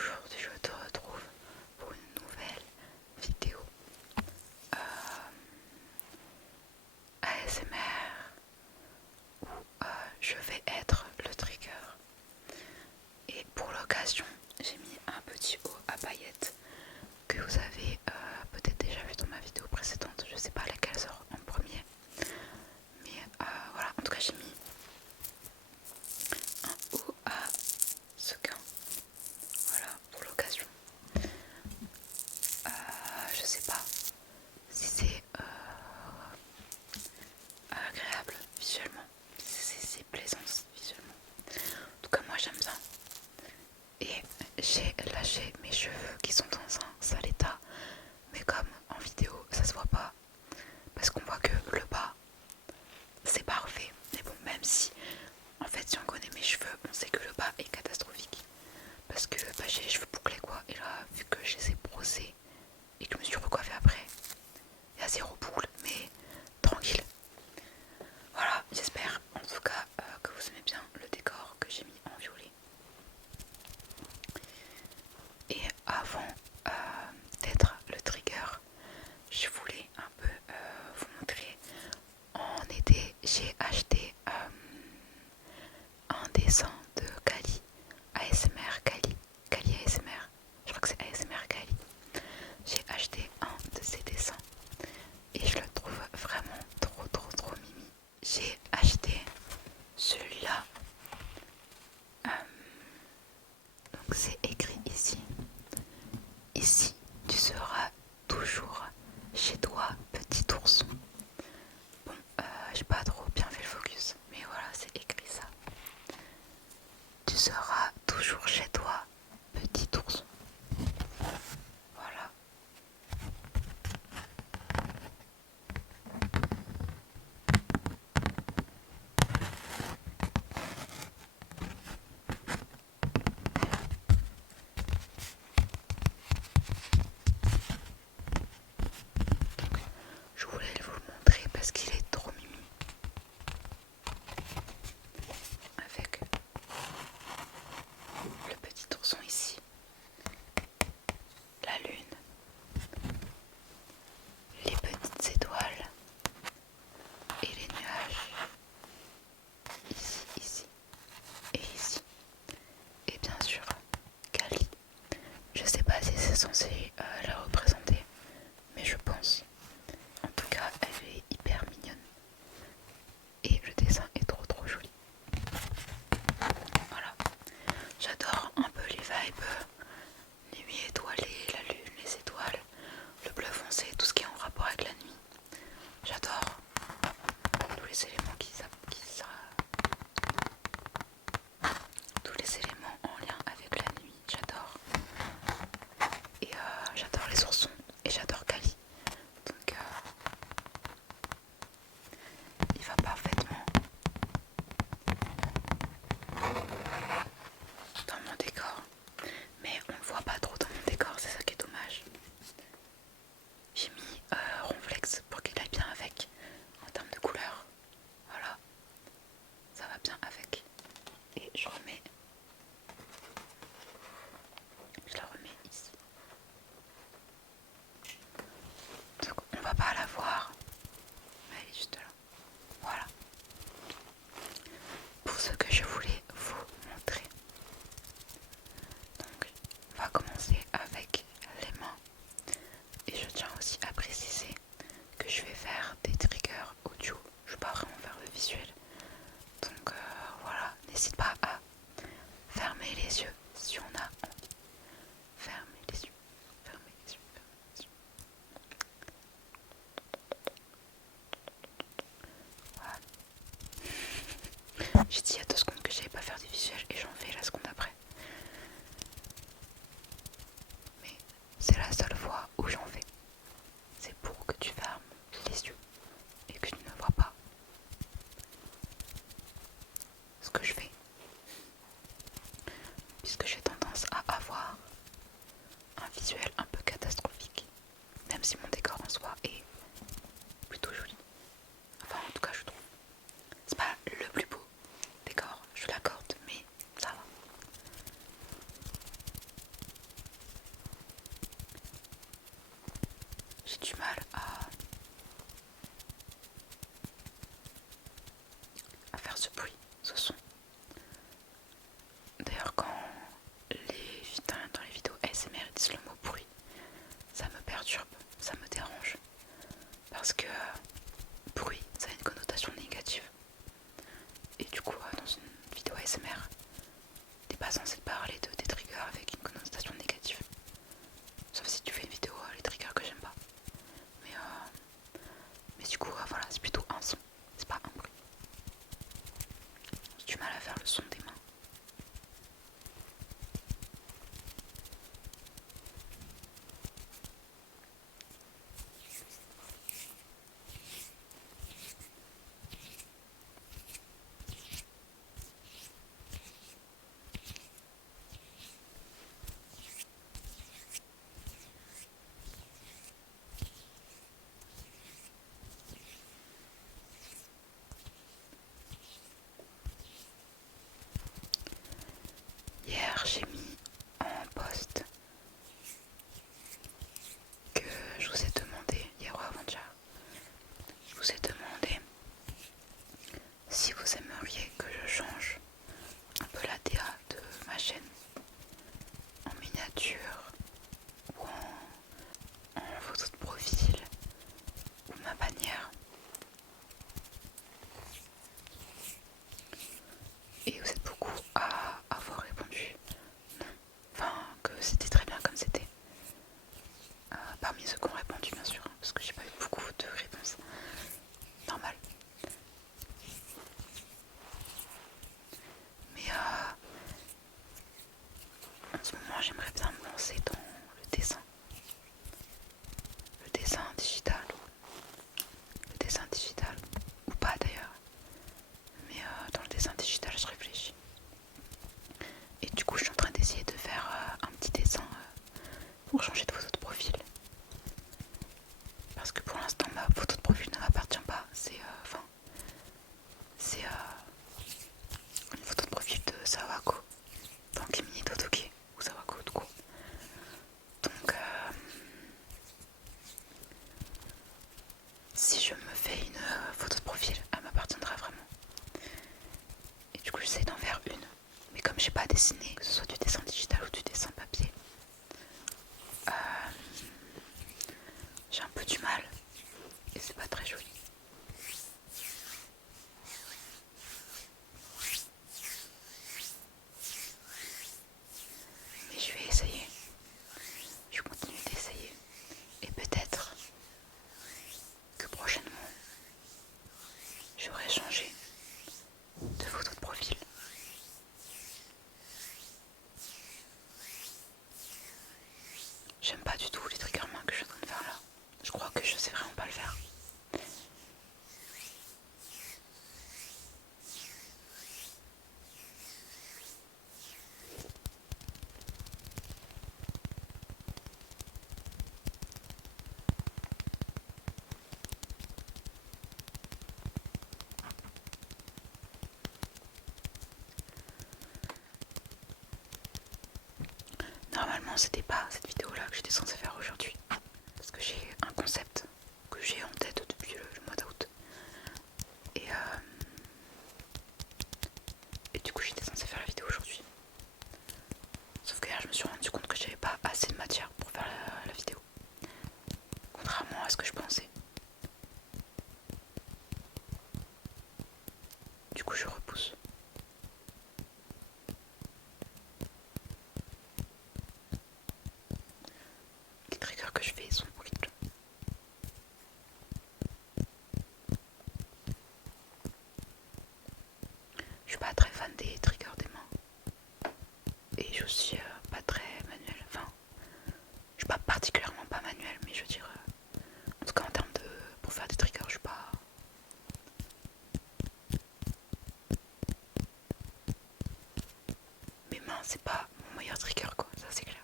Aujourd'hui je te retrouve pour une nouvelle vidéo ASMR où je vais être le trigger. Et pour l'occasion, j'ai mis un petit haut à paillettes que vous avez peut-être déjà vu dans ma vidéo précédente. Je sais pas laquelle sort en premier, mais voilà, en tout cas j'ai mis un haut à sequin. Voilà, pour l'occasion. Je sais pas si c'est agréable visuellement, si c'est plaisant visuellement. En tout cas moi j'aime bien. Et j'ai lâché mes cheveux qui sont dans un sale état, mais comme en vidéo ça se voit pas parce qu'on voit que le bas c'est parfait. Mais bon, même si en fait si on connaît mes cheveux on sait que le bas est catastrophique parce que j'ai les cheveux bouclés quoi. Et là vu que je les ai brossés et que je me suis recoiffée après, il y a zéro boucle, mais tranquille. Voilà, j'espère en tout cas que vous aimez bien le décor que j'ai mis en violet. Et avant d'être le trigger, je voulais un peu vous montrer. En été, j'ai acheté un dessin de Kali, ASMR Kali, Kali ASMR, je crois que c'est ASMR Kali. J'ai acheté un de ses dessins et je le trouve vraiment trop mimi. J'ai acheté celui-là, donc c'est écrit ici. Ici, tu seras toujours chez toi, petit ourson. Bon, j'ai pas trop bien fait le focus, mais voilà, c'est écrit ça. Tu seras toujours chez toi, petit ourson. Voilà. Je voulais vous le montrer parce qu'il est trop mimi. Avec le petit ourson ici, la lune, les petites étoiles et les nuages. Ici et ici. Et bien sûr, Kali. Je sais pas si c'est censé la représenter, mais je pense. En tout cas, elle est hyper mignonne. Et le dessin est trop joli. Voilà. J'adore un peu les vibes, nuit étoilée, la lune, les étoiles, le bleu foncé, tout ce qui est en rapport avec la nuit. J'adore tous les éléments tous les éléments en lien avec la nuit. J'adore. Et j'adore les j'ai du mal à faire ce bruit, ce son. D'ailleurs, quand dans les vidéos ASMR ils disent le mot bruit, ça me perturbe, ça me dérange. Parce que bruit, ça a une connotation négative. Et du coup, dans une vidéo ASMR, t'es pas censé parler de tes triggers avec une connotation négative. Sauf si tu fais une vidéo les triggers que j'aime pas. Mais du coup, voilà, c'est plutôt un son, c'est pas un bruit. J'ai du mal à faire le son des mains. Hier, j'ai mis en post que je vous ai demandé, hier ou avant-hier, je vous ai demandé si vous aimeriez que je change un peu la DA de ma chaîne en miniature ou en photo de profil ou ma bannière. Et vous êtes beaucoup à avoir répondu non, enfin que c'était très bien comme c'était. Parmi ceux qui ont répondu bien sûr, parce que j'ai pas eu beaucoup de réponses. Normal. Mais en ce moment j'aimerais bien me lancer dans le dessin. Le dessin digital. Le dessin digital. Ou pas d'ailleurs. Mais dans le dessin digital je réfléchis. Et du coup je suis en train d'essayer de faire un petit dessin pour changer de photo de profil. Parce que pour l'instant ma photo de profil ne m'appartient pas. C'est une photo de profil de Sawako dans Kimi Totoke ou Sawako tout court. Donc si je me fais une photo de profil, elle m'appartiendra vraiment. Et du coup j'essaie d'en faire une. Mais comme j'ai pas dessiné, que ce soit du dessin digital ou du dessin papier, j'ai un peu du mal et c'est pas très joli. Mais je vais essayer. Je continue d'essayer. Et peut-être que prochainement, j'aurai changé de photo de profil. J'aime pas du tout les triggers mains que je suis en train de faire là. Je crois que je sais vraiment pas le faire. Normalement c'était pas cette vidéo là que j'étais censée faire aujourd'hui. Parce que j'ai un concept que j'ai en tête depuis le mois d'août. Et du coup j'étais censée faire la vidéo aujourd'hui. Sauf que hier je me suis rendu compte que j'avais pas assez de matière pour faire la vidéo. Contrairement à ce que je pensais. Du coup je repousse. Les triggers que je fais sont horribles. Je suis pas très fan des triggers des mains. Et je suis pas très manuelle. Enfin, je suis pas particulièrement pas manuelle, mais je veux dire, en tout cas en termes de pour faire des triggers, je suis pas. Mes mains, c'est pas mon meilleur trigger quoi, ça c'est clair.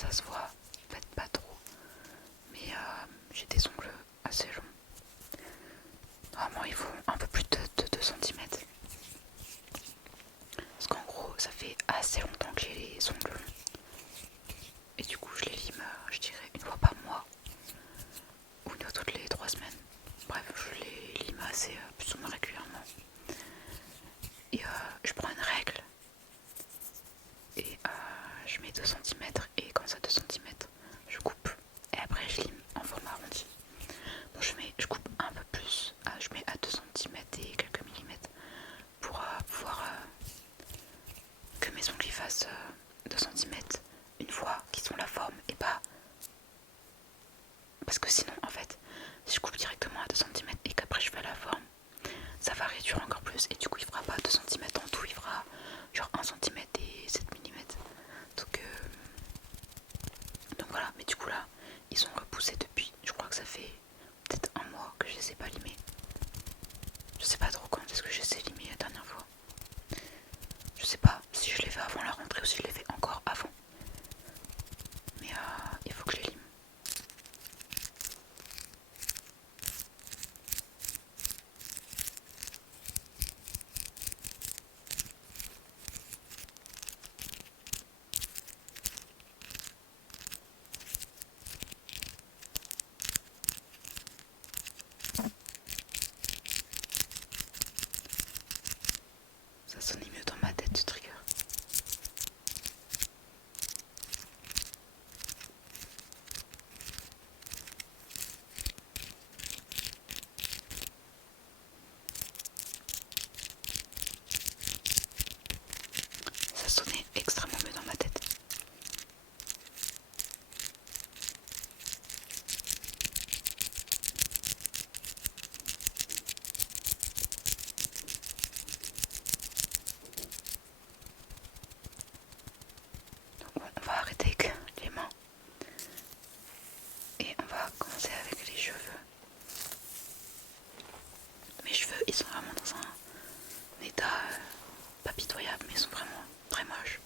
ça se voit, en fait pas trop, mais j'ai des ongles assez longs. Normalement ils font un peu plus de 2 cm. Parce qu'en gros ça fait assez longtemps que j'ai les ongles longs. Et du coup je les lime, je dirais une fois par mois. Ou une fois toutes les 3 semaines. Bref, je les lime assez plus ou moins régulièrement. Et je prends une règle. Et je mets 2 cm. Et quand ça 2 cm, je coupe. Et après je lime en format arrondi. Bon, je coupe un peu plus. Je mets à 2 cm et quelques millimètres. Pour pouvoir que mes ongles fassent 2 cm. Une fois qu'ils ont la forme. Et pas... Parce que sinon en fait, si je coupe directement à 2 cm et qu'après je fais la forme, ça va réduire encore plus et du coup il fera pas 2 cm en tout, il fera genre 1 cm et 7 mm. Donc voilà, mais du coup là, ils ont repoussé depuis, je crois que ça fait peut-être un mois que je les ai pas limés. Je sais pas trop quand est-ce que je les ai limés la dernière fois. Je sais pas si je l'ai fait avant la rentrée ou si je l'ai fait encore avant. Mais il faut que je les lime. Ça sonnait mieux dans ma tête ce trigger. Ça sonnait extrêmement mieux dans ma tête. Donc bon, on va arrêter avec les mains. Et on va commencer avec les cheveux. Mes cheveux, ils sont vraiment dans un état pas pitoyable, mais ils sont vraiment très moches.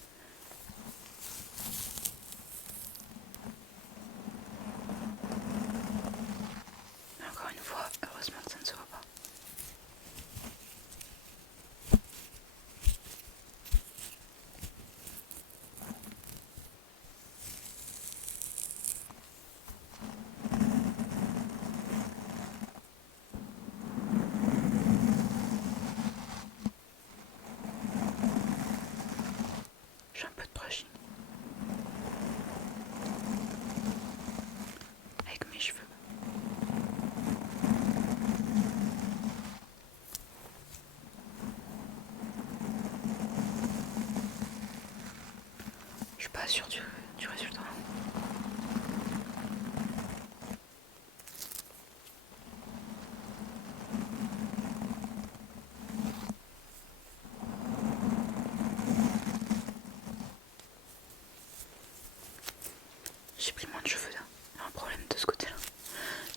Mais encore une fois, heureusement que ça ne se voit pas. J'ai un peu de brushing avec mes cheveux. Je suis pas sûre du résultat. J'ai pris moins de cheveux là. Il y a un problème de ce côté-là.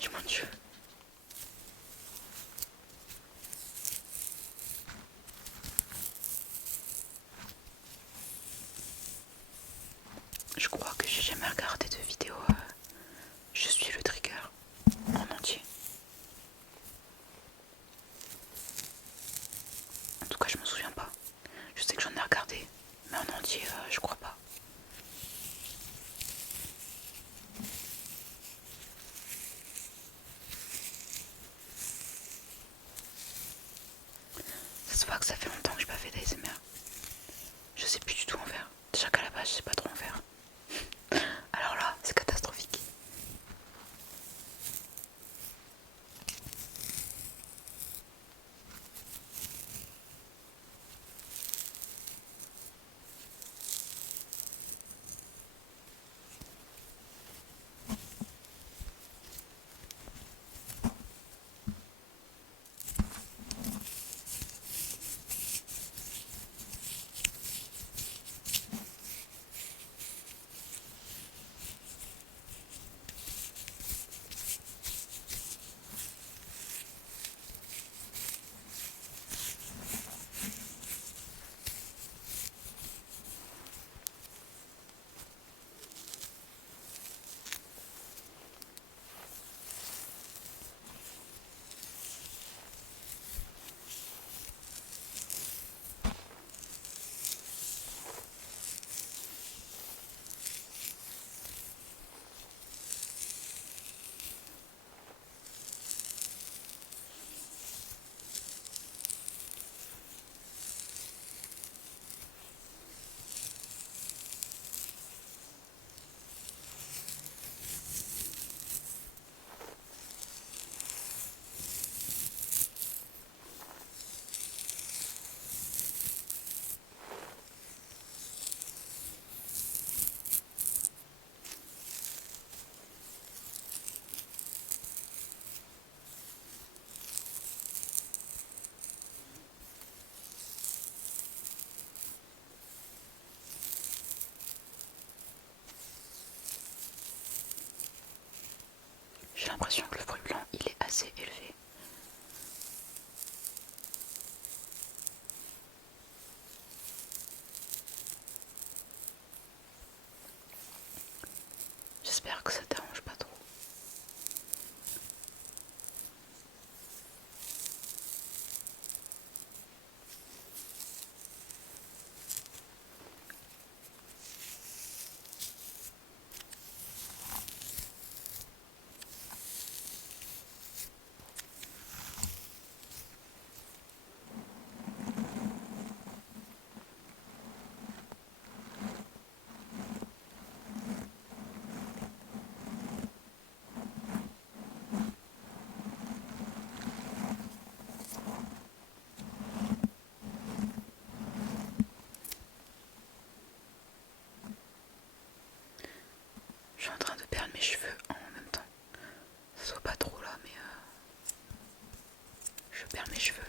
J'ai moins de cheveux. Je crois que j'ai jamais regardé de vidéo. Je suis le trigger en entier. En tout cas, je m'en souviens pas. Je sais que j'en ai regardé, mais en entier, je crois pas. Ça se voit que ça fait longtemps que j'ai pas fait d'ASMR. Je sais plus du tout en faire. Déjà qu'à la base, je sais pas trop en faire. Alors là, c'est catastrophique. l'impression que le fruit blanc il est assez élevé. J'espère que ça te dérange pas trop. Je suis en train de perdre mes cheveux en même temps. Ça se voit pas trop là, mais je perds mes cheveux.